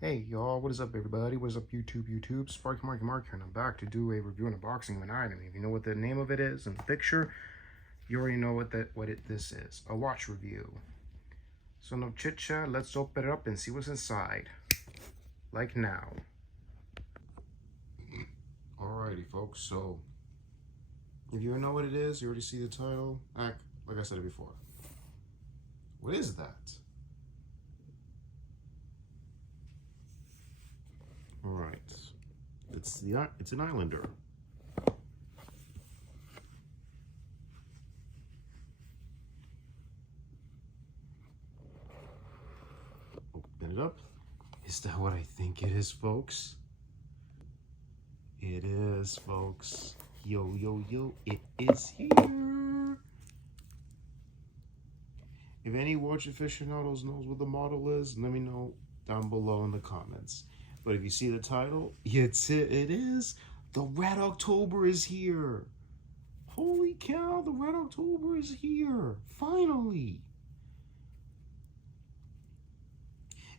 Hey y'all, what is up everybody? What is up YouTube? Sparky Mark here, and I'm back to do a review and unboxing of an item. If you know what the name of it is in the picture, you already know this is. A watch review. So no chit chat, let's open it up and see what's inside. Like now. Alrighty folks, so if you know what it is, you already see the title. Like I said it before. What is that? Alright. It's an Islander. Open it up. Is that what I think it is, folks? It is, folks. Yo, it is here. If any watch aficionados knows what the model is, let me know down below in the comments. But if you see the title, it is. The Red October is here. Holy cow, the Red October is here. Finally.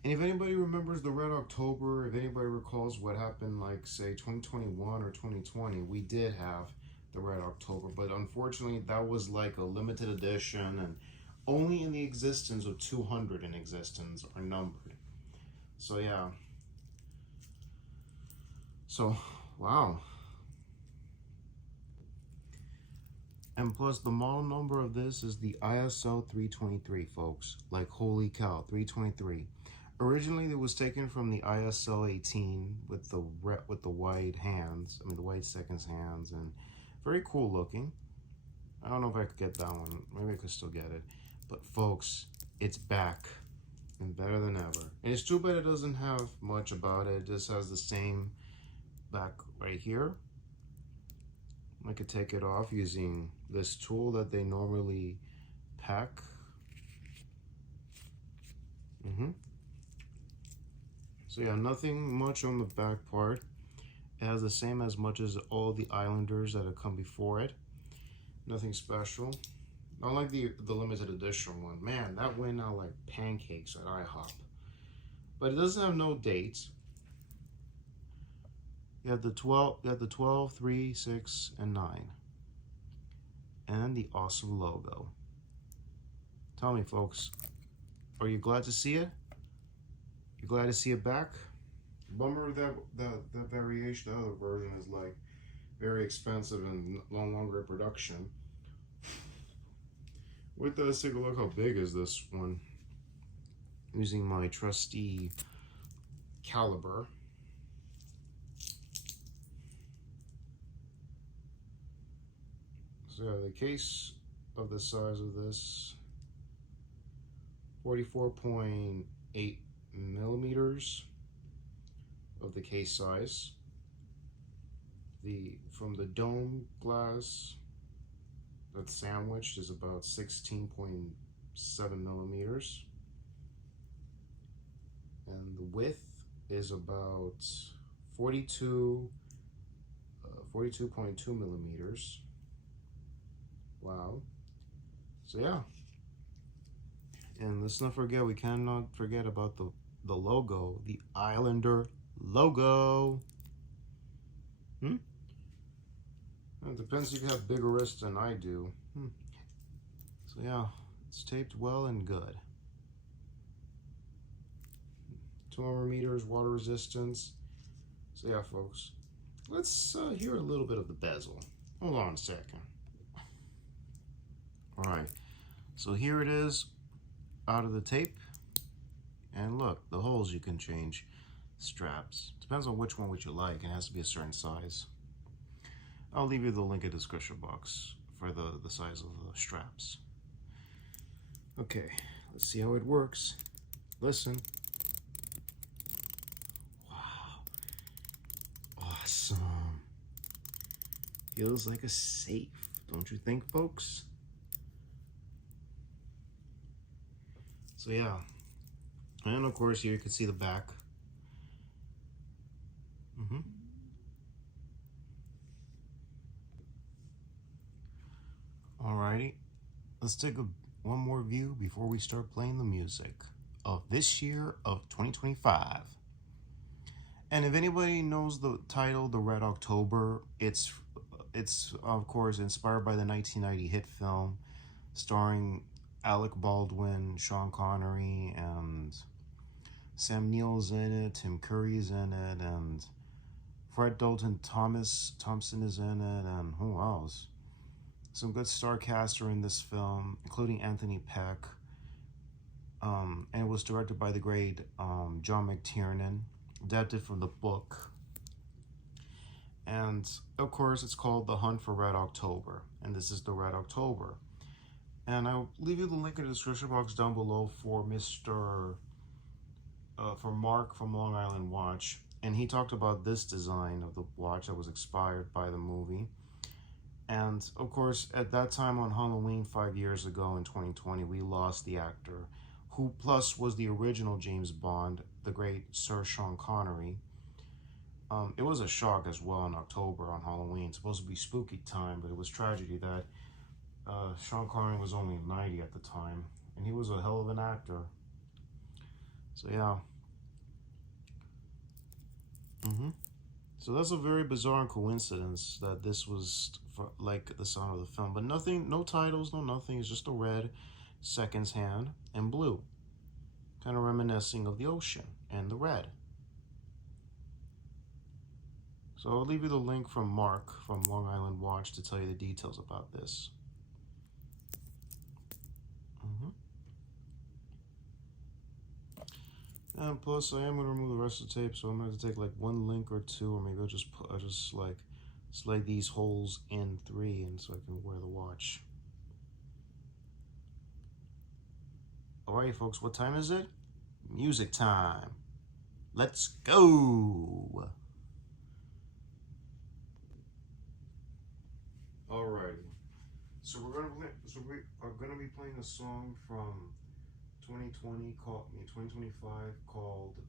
And if anybody remembers the Red October, if anybody recalls what happened, like, say, 2021 or 2020, we did have the Red October. But unfortunately, that was like a limited edition, and only in the existence of 200 in existence are numbered. So, yeah. So, wow. And plus, the model number of this is the ISL-323, folks. Like, holy cow, 323. Originally, it was taken from the ISL-18 with the white hands. I mean, the white seconds hands, and very cool looking. I don't know if I could get that one. Maybe I could still get it. But folks, it's back and better than ever. And it's too bad it doesn't have much about it. It just has the same back right here. I could take it off using this tool that they normally pack. So yeah, nothing much on the back part. It has the same as much as all the Islanders that have come before it. Nothing special. Not like the limited edition one. Man, that went out like pancakes at IHOP. But it doesn't have no dates. You have the 12, 3, 6, and 9. And the awesome logo. Tell me, folks, are you glad to see it? You glad to see it back? Bummer that the variation, the other version is like very expensive and no longer in production. Wait, let's take a look how big is this one. Using my trusty caliber. So yeah, the case of the size of this, 44.8 millimeters of the case size. From the dome glass that's sandwiched is about 16.7 millimeters, and the width is about 42.2 millimeters. Wow. So yeah, and let's not forget, we cannot forget about the logo, the Islander logo. It depends if you have bigger wrists than I do. So yeah, it's taped well and good. 200 meters water resistance. So yeah, folks, let's hear a little bit of the bezel. Hold on a second. All right, so here it is out of the tape. And look, the holes you can change. Straps. Depends on which one you like. It has to be a certain size. I'll leave you the link in the description box for the size of the straps. Okay, let's see how it works. Listen. Wow. Awesome. Feels like a safe, don't you think, folks? So yeah. And of course, here you can see the back. Alrighty, let's take one more view before we start playing the music of this year of 2025. And if anybody knows the title, The Red October, it's of course inspired by the 1990 hit film starring Alec Baldwin, Sean Connery, and Sam Neill's in it, Tim Curry's in it, and Fred Dalton Thompson is in it, and who else? Some good star cast are in this film, including Anthony Peck. And it was directed by the great John McTiernan, adapted from the book. And of course, it's called The Hunt for Red October, and this is the Red October. And I'll leave you the link in the description box down below for for Mark from Long Island Watch, and he talked about this design of the watch that was inspired by the movie. And of course, at that time on Halloween 5 years ago in 2020, we lost the actor, who plus was the original James Bond, the great Sir Sean Connery. It was a shock as well in October on Halloween. It's supposed to be spooky time, but it was tragedy that Sean Connery was only 90 at the time, and he was a hell of an actor. So yeah. So that's a very bizarre coincidence that this was for, like the sound of the film, but nothing, no titles, no nothing. It's just a red, seconds hand, and blue, kind of reminiscing of the ocean and the red. So I'll leave you the link from Mark from Long Island Watch to tell you the details about this. And plus, I am going to remove the rest of the tape, so I'm going to take like one link or two, or maybe I'll just like slide these holes in 3, and so I can wear the watch. Alright, folks, what time is it? Music time. Let's go. Alrighty. So we are gonna be playing a song from 2025 called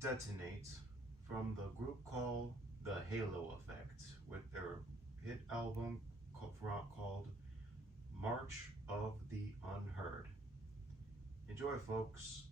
Detonate, from the group called The Halo Effect, with their hit album called March of the Unheard. Enjoy, folks.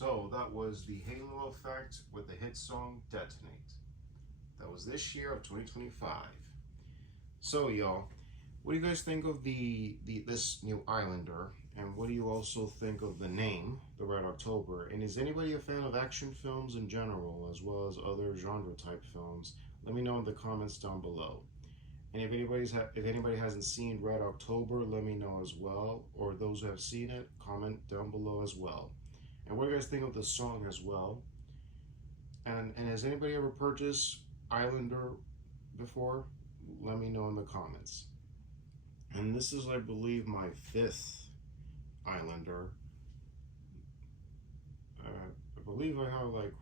So that was the Halo Effect with the hit song Detonate. That was this year of 2025. So y'all, what do you guys think of this new Islander? And what do you also think of the name, The Red October? And is anybody a fan of action films in general, as well as other genre type films? Let me know in the comments down below. And if anybody hasn't seen Red October, let me know as well. Or those who have seen it, comment down below as well. And what do you guys think of the song as well? And has anybody ever purchased Islander before? Let me know in the comments. And this is, I believe, my 5th Islander. I believe I have like,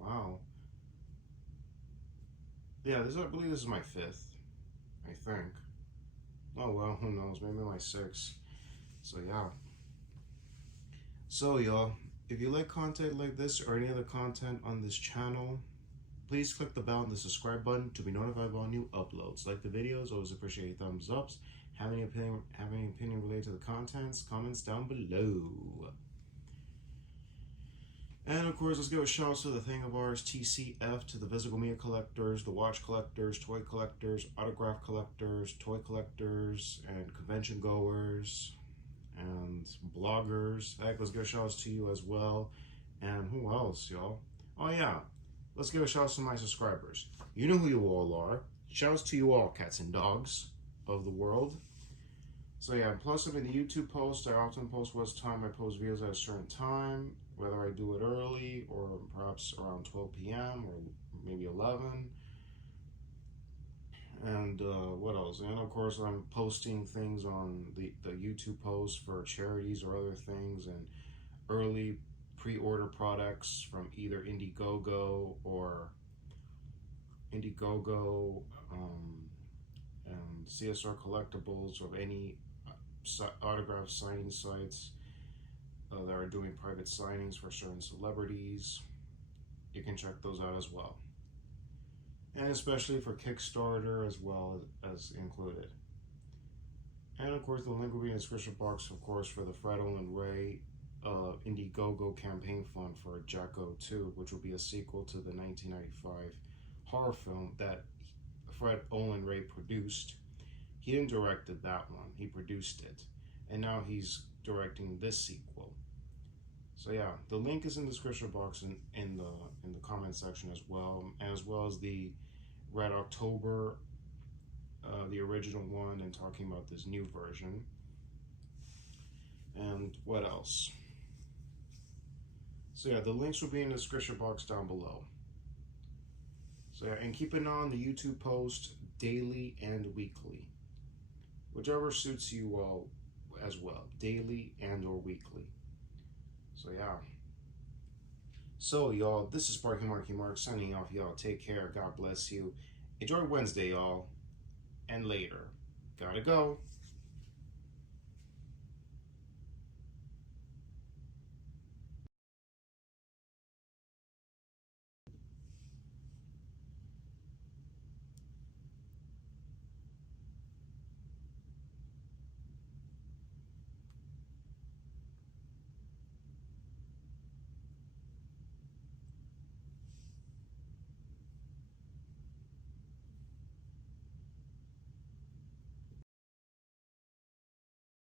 wow. Yeah, I believe this is my 5th, I think. Oh well, who knows, maybe my 6th. So yeah. So y'all, if you like content like this or any other content on this channel, please click the bell and the subscribe button to be notified about new uploads. Like the videos, always appreciate thumbs ups. Have any opinion related to the contents? Comments down below. And of course, let's give a shout out to the thing of ours, TCF, to the physical media collectors, the watch collectors, toy collectors, autograph collectors, toy collectors, and convention goers, and bloggers. Heck, let's give a shout out to you as well. And who else, y'all? Oh yeah, let's give a shout out to my subscribers. You know who you all are. Shouts to you all, cats and dogs of the world. So yeah, plus in the YouTube post, I often post what's time I post videos at a certain time, whether I do it early or perhaps around 12 p.m. or maybe 11. And what else? And of course, I'm posting things on the YouTube posts for charities or other things, and early pre-order products from either Indiegogo and CSR Collectibles, or any autograph signing sites that are doing private signings for certain celebrities. You can check those out as well. And especially for Kickstarter as well as included. And of course, the link will be in the description box, of course, for the Fred Olin Ray Indiegogo campaign fund for Jacko 2, which will be a sequel to the 1995 horror film that Fred Olin Ray produced. He didn't direct that one, he produced it. And now he's directing this sequel. So yeah, the link is in the description box in the comment section as well as the Red October, the original one, and talking about this new version. And what else? So yeah, the links will be in the description box down below. So yeah, and keep an eye on the YouTube post daily and weekly, whichever suits you all as well, daily and or weekly. So yeah. So y'all, this is Sparky Marky Mark signing off. Y'all take care. God bless you. Enjoy Wednesday, y'all. And later. Gotta go.